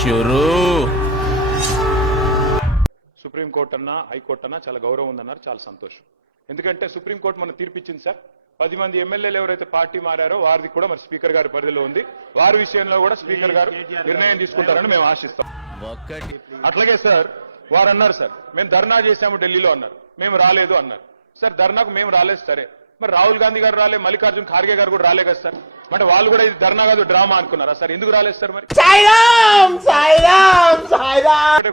షురూ. సుప్రీంకోర్టు అన్నా హైకోర్టు అన్నా చాలా గౌరవం ఉందన్నారు, చాలా సంతోషం. ఎందుకంటే సుప్రీంకోర్టు మన తీర్పిచ్చింది సార్. 10 మంది ఎమ్మెల్యేలు ఎవరైతే పార్టీ మారారో వారిది కూడా మరి స్పీకర్ గారి పరిధిలో ఉంది. వారి విషయంలో కూడా స్పీకర్ గారు నిర్ణయం తీసుకుంటారని మేము ఆశిస్తాం. అట్లాగే సార్ వారు అన్నారు సార్ మేము ధర్నా చేశాము ఢిల్లీలో అన్నారు, మేము రాలేదు అన్నారు. సార్ ధర్నాకు మేము రాలేదు సరే, మరి రాహుల్ గాంధీ గారు రాలే, మల్లికార్జున్ ఖార్గే గారు కూడా రాలే కదా సార్. అంటే వాళ్ళు కూడా ఇది ధర్నా కాదు డ్రామా అనుకున్నారా సార్? ఎందుకు రాలేదు సార్? మరి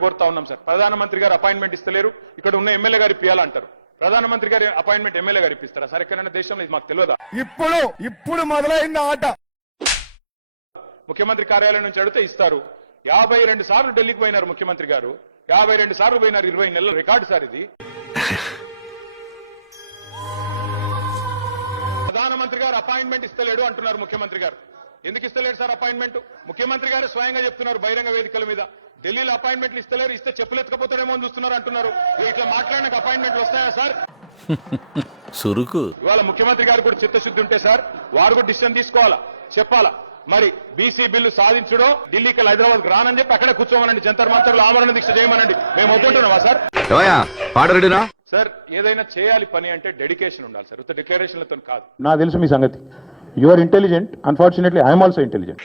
కోరుతా ఉన్నాం సార్, ప్రధానమంత్రి గారు అపాయింట్మెంట్ ఇస్తలేరు, ఇక్కడ ఉన్న ఎమ్మెల్యే గారు ఇప్పియాలంటారు. ప్రధానమంత్రి గారి అపాయింట్మెంట్ ఎమ్మెల్యే గారు ఇప్పిస్తారా సార్? ఎక్కడైనా దేశంలో ఇది మాకు తెలియదా? ఇప్పుడు మొదలైంది ఆట. ముఖ్యమంత్రి కార్యాలయం నుంచి అడిగితే ఇస్తారు. 52 సార్లు ఢిల్లీకి పోయినారు ముఖ్యమంత్రి గారు, 52 సార్లు పోయినారు. 20 నెలల రికార్డు సార్ ఇది. ప్రధానమంత్రి గారు అపాయింట్మెంట్ ఇస్తలేడు అంటున్నారు ముఖ్యమంత్రి గారు. ఎందుకు ఇస్తలేడు సార్ అపాయింట్మెంట్? ముఖ్యమంత్రి గారు స్వయంగా చెప్తున్నారు బహిరంగ వేదికల మీద, ఢిల్లీలో అపాయింట్మెంట్లు ఇస్తలేరు, ఇస్తే చెప్పులు ఎత్తుకపోతారేమో అని చూస్తున్నారు అంటున్నారు. ఇట్లా మాట్లాడిన అపాయింట్మెంట్లు వస్తాయా సార్? సురుకు. ఇవాళ ముఖ్యమంత్రి గారు కూడా చిత్తశుద్ధి ఉంటే సార్ వారు కూడా డిసిషన్ తీసుకోవాలా, చెప్పాలా. మరి బీసీ బిల్లు సాధించడో ఢిల్లీకి హైదరాబాద్ రానని చెప్పి అక్కడే కూర్చోమనండి, జంతర్ మంతర్లో ఆమరణ దీక్ష చేయమనండి. మేము ఒప్పుకుంటున్నామా సార్? సార్ ఏదైనా చేయాలి పని అంటే డెడికేషన్ ఉండాలి సార్, డిక్లరేషన్లతో కాదు. నాకు తెలుసు మీ సంగతి. You are intelligent, unfortunately I'm also intelligent.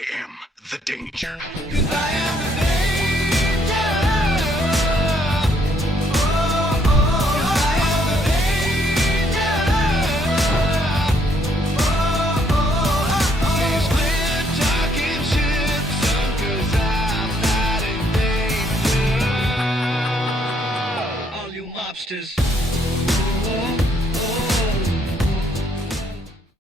All you mobsters.